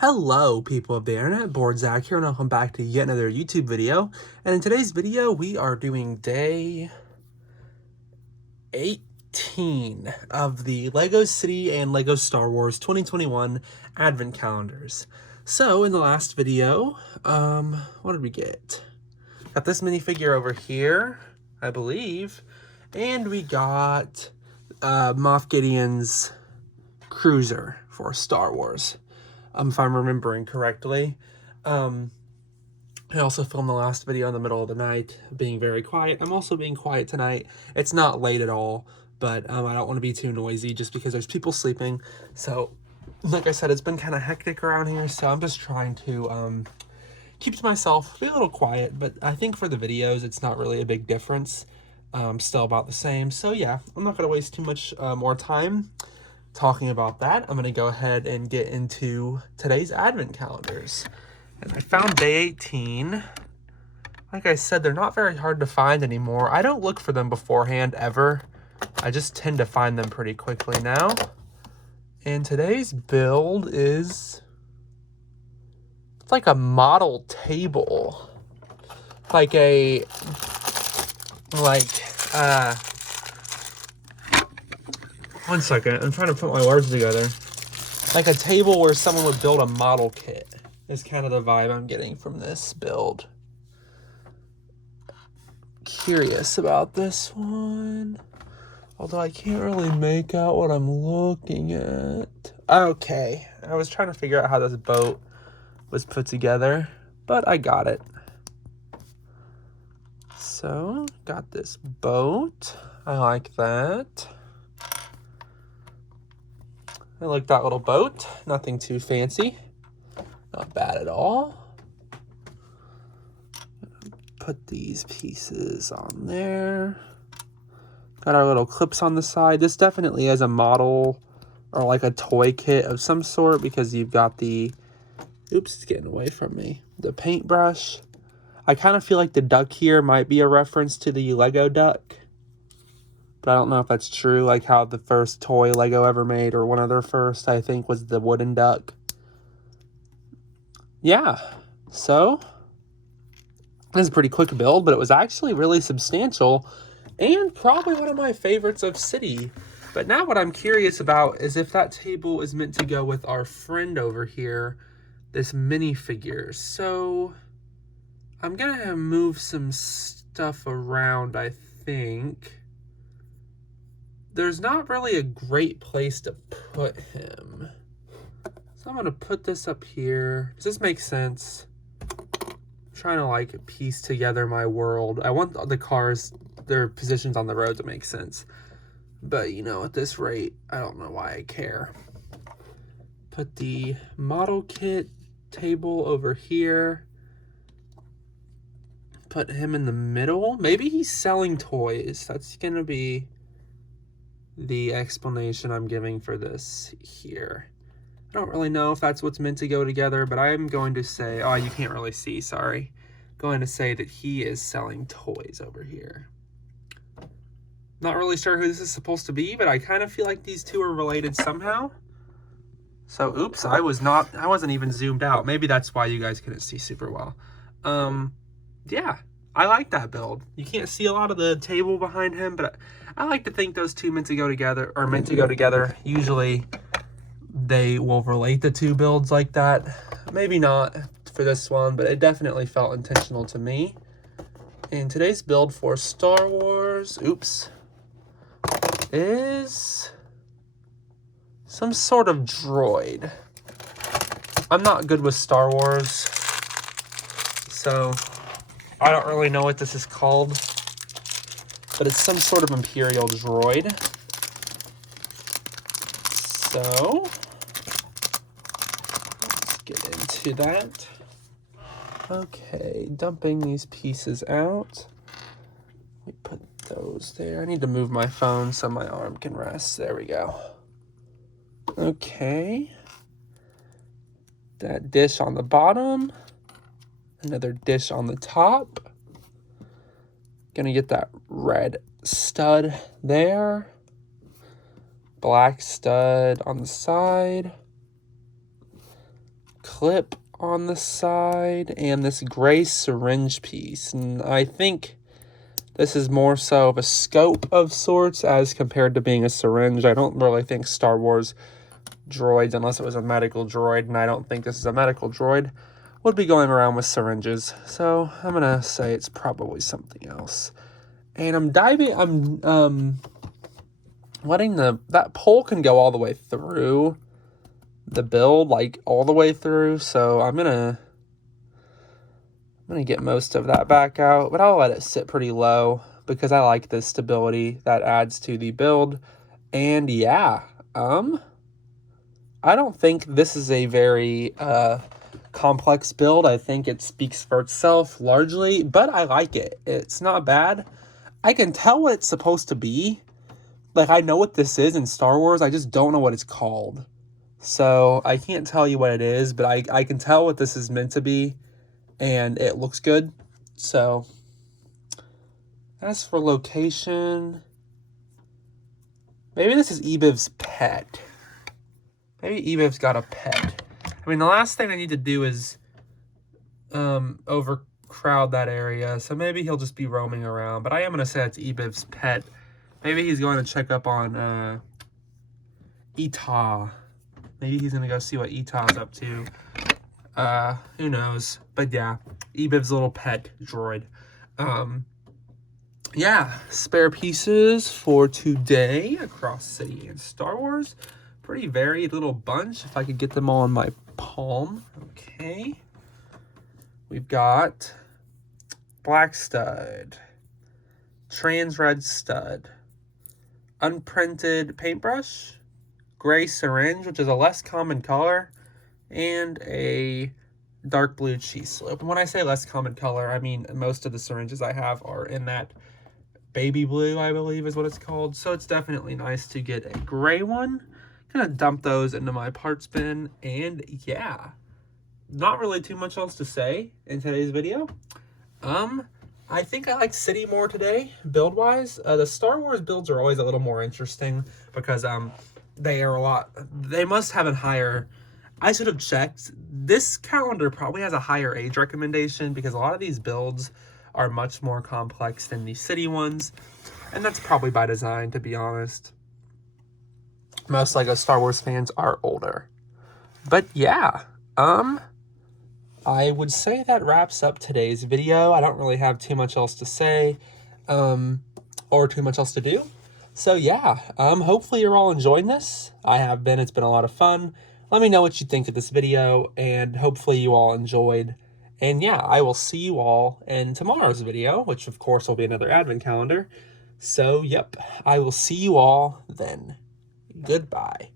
Hello, people of the internet, Board Zach here, and welcome back to yet another YouTube video. And in today's video, we are doing day 18 of the LEGO City and LEGO Star Wars 2021 Advent Calendars. So, in the last video, what did we get? Got this minifigure over here, I believe, and we got Moff Gideon's cruiser for Star Wars. If I'm remembering correctly. I also filmed the last video in the middle of the night, being very quiet. I'm also being quiet tonight. It's not late at all, but I don't want to be too noisy just because there's people sleeping. So, like I said, it's been kind of hectic around here, so I'm just trying to keep to myself, be a little quiet, but I think for the videos, it's not really a big difference. Still about the same. So yeah, I'm not going to waste too much more time talking about that. I'm going to go ahead and get into today's advent calendars. And I found day 18. Like I said, they're not very hard to find anymore. I don't look for them beforehand ever. I just tend to find them pretty quickly now. And today's build is... it's like a model table. One second, I'm trying to put my words together. Like a table where someone would build a model kit is kind of the vibe I'm getting from this build. Curious about this one. Although I can't really make out what I'm looking at. Okay, I was trying to figure out how this boat was put together, but I got it. So, got this boat. I like that. I like that little boat. Nothing too fancy. Not bad at all. Put these pieces on there. Got our little clips on the side. This definitely has a model or like a toy kit of some sort because you've got the... oops, it's getting away from me. The paintbrush. I kind of feel like the duck here might be a reference to the Lego duck. But I don't know if that's true, like how the first toy Lego ever made, or one of their first, I think, was the wooden duck. Yeah, so this is a pretty quick build, but it was actually really substantial and probably one of my favorites of City. But now what I'm curious about is if that table is meant to go with our friend over here, this minifigure. So I'm going to move some stuff around, I think. There's not really a great place to put him. So I'm going to put this up here. Does this make sense? I'm trying to like piece together my world. I want the cars, their positions on the road to make sense. But you know, at this rate, I don't know why I care. Put the model kit table over here. Put him in the middle. Maybe he's selling toys. That's going to be the explanation I'm giving for this here. I don't really know if that's what's meant to go together, but I'm going to say, oh, you can't really see, sorry. Going to say that he is selling toys over here. Not really sure who this is supposed to be, but I kind of feel like these two are related somehow. So, oops, I wasn't even zoomed out. Maybe that's why you guys couldn't see super well. Yeah, I like that build. You can't see a lot of the table behind him, but I like to think those two meant to go together. Usually they will relate the two builds like that. Maybe not for this one, but it definitely felt intentional to me. And today's build for Star Wars, oops, is some sort of droid. I'm not good with Star Wars, so I don't really know what this is called, but it's some sort of Imperial droid. So let's get into that. Okay, dumping these pieces out. We put those there. I need to move my phone so my arm can rest. There we go. Okay. That dish on the bottom. Another dish on the top. Gonna get that red stud there. Black stud on the side. clip on the side and this gray syringe piece. And I think this is more so of a scope of sorts as compared to being a syringe. I don't really think Star Wars droids, unless it was a medical droid, and I don't think this is a medical droid, would be going around with syringes. So I'm gonna say it's probably something else. And I'm letting that pole can go all the way through the build, like all the way through. So I'm gonna get most of that back out, but I'll let it sit pretty low because I like the stability that adds to the build. And yeah, I don't think this is a very complex build. I think it speaks for itself largely, but I like it. It's not bad. I can tell what it's supposed to be. Like, I know what this is in Star Wars. I just don't know what it's called. So I can't tell you what it is, but I can tell what this is meant to be, and it looks good. So as for location, maybe this is Ebiv's pet. Maybe Ebiv's got a pet. I mean, the last thing I need to do is overcrowd that area, so maybe he'll just be roaming around. But I am going to say it's Ebiv's pet. Maybe he's going to check up on Ita. Maybe he's going to go see what Ita's up to. Who knows? But yeah, Ebiv's little pet droid. Yeah, spare pieces for today across City and Star Wars. Pretty varied little bunch, if I could get them all in my palm. Okay. We've got black stud, trans red stud, unprinted paintbrush, gray syringe, which is a less common color, and a dark blue cheese slope. And when I say less common color, I mean most of the syringes I have are in that baby blue, I believe is what it's called. So it's definitely nice to get a gray one. Gonna dump those into my parts bin, and yeah, not really too much else to say in today's video. I think I like City more today, build-wise. The Star Wars builds are always a little more interesting because they must have a higher, I should have checked. This calendar probably has a higher age recommendation because a lot of these builds are much more complex than the City ones, and that's probably by design, to be honest. Most LEGO Star Wars fans are older. But yeah, I would say that wraps up today's video. I don't really have too much else to say, or too much else to do. So yeah, hopefully you're all enjoying this. I have been. It's been a lot of fun. Let me know what you think of this video, and hopefully you all enjoyed. And yeah, I will see you all in tomorrow's video, which of course will be another advent calendar. So yep, I will see you all then. Goodbye.